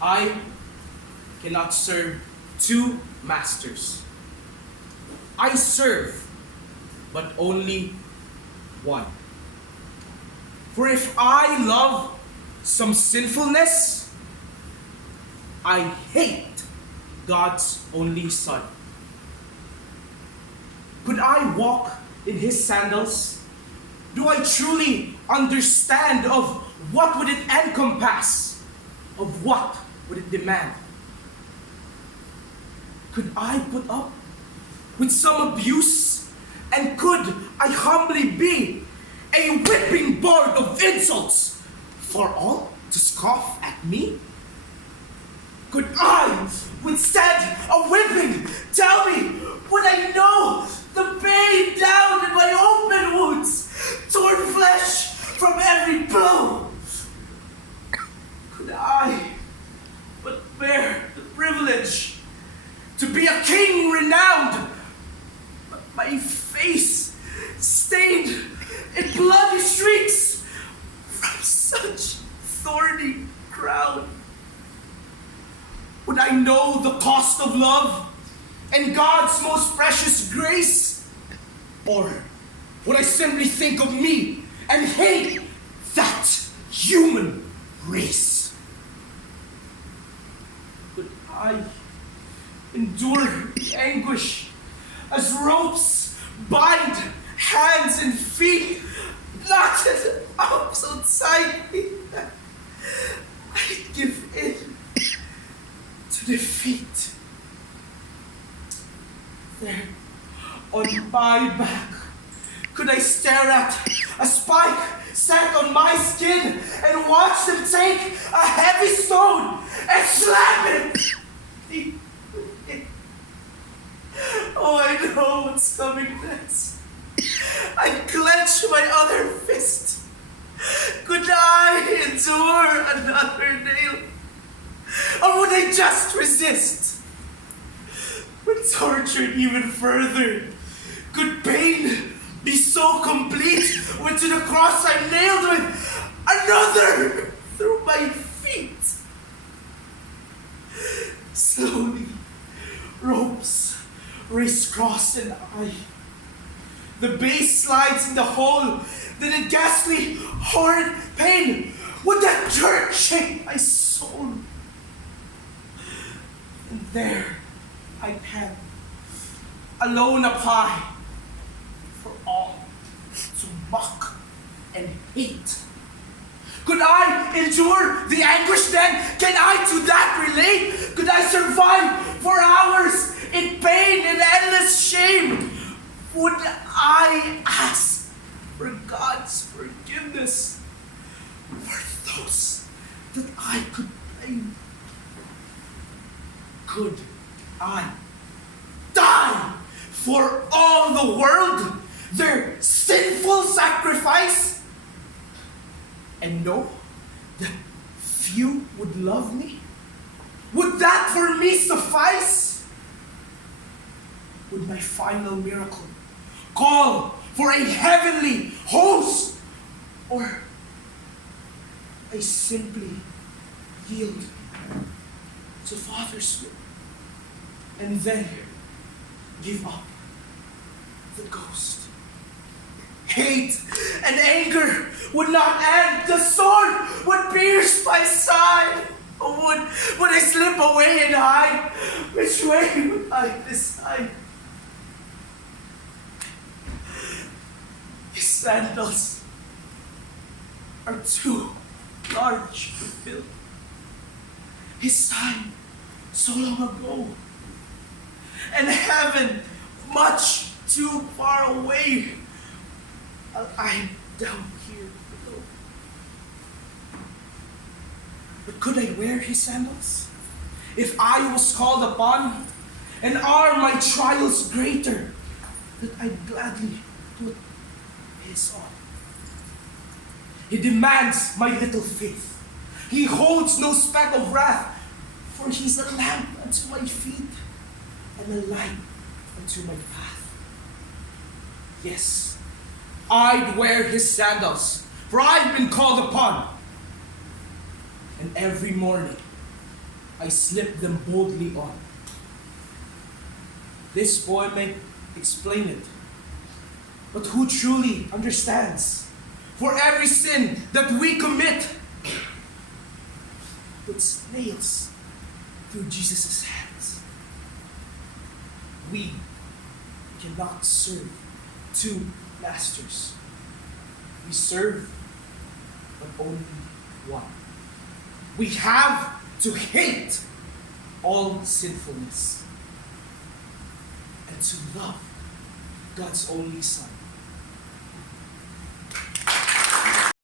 I cannot serve two masters. I serve, but only one. For if I love some sinfulness, I hate God's only Son. Could I walk in his sandals? Do I truly understand of what would it encompass? Of what would it demand? Could I put up with some abuse? And could I humbly be a whipping board of insults for all to scoff at me? Could I withstand a whipping? Tell me, would I know the pain down in my open wounds, torn flesh from every blow? Could I but bear the privilege to be a king renowned, but my face stained in bloody streaks from such thorny crown? Would I know the cost of love and God's most precious grace? Or would I simply think of me and hate that human race? Could I endure the anguish as ropes bind hands and feet, knotted up so tightly that I'd give in to defeat? There, on my back, could I stare at a spike set on my skin and watch them take a heavy stone and slam it deep within? Oh, I know what's coming next. I clench my other fist. Could I endure another nail? Or would I just resist? When tortured even further, could pain be so complete when to the cross I'm nailed with another through my feet? Slowly, ropes race cross and I. The base slides in the hole, then in ghastly, horrid pain would that jerk shake my soul. And there I hang, alone up high, for all to mock and hate. Could I endure the anguish then? Can I to that relate? Could I survive for hours in pain and endless shame? Would I ask for God's forgiveness for those that I could blame? Could I die for all the world, their sinful sacrifice, and know that few would love me? Would that for me suffice? Would my final miracle call for a heavenly host, or I simply yield to Father's will and then give up the ghost? Hate and anger would not end. The sword would pierce my side. Or would I slip away and hide? Which way would I decide? His sandals are too large to fill. His time so long ago, and heaven much too far away, while I'm down here below. But could I wear his sandals if I was called upon? And are my trials greater that I'd gladly put his on? He demands my little faith. He holds no speck of wrath, for he's a lamp unto my feet and a light unto my path. Yes, I'd wear his sandals, for I've been called upon. And every morning, I slip them boldly on. This poem may explain it, but who truly understands? For every sin that we commit puts nails through Jesus' hands. We cannot serve two masters. We serve but only one. We have to hate all sinfulness and to love God's only Son.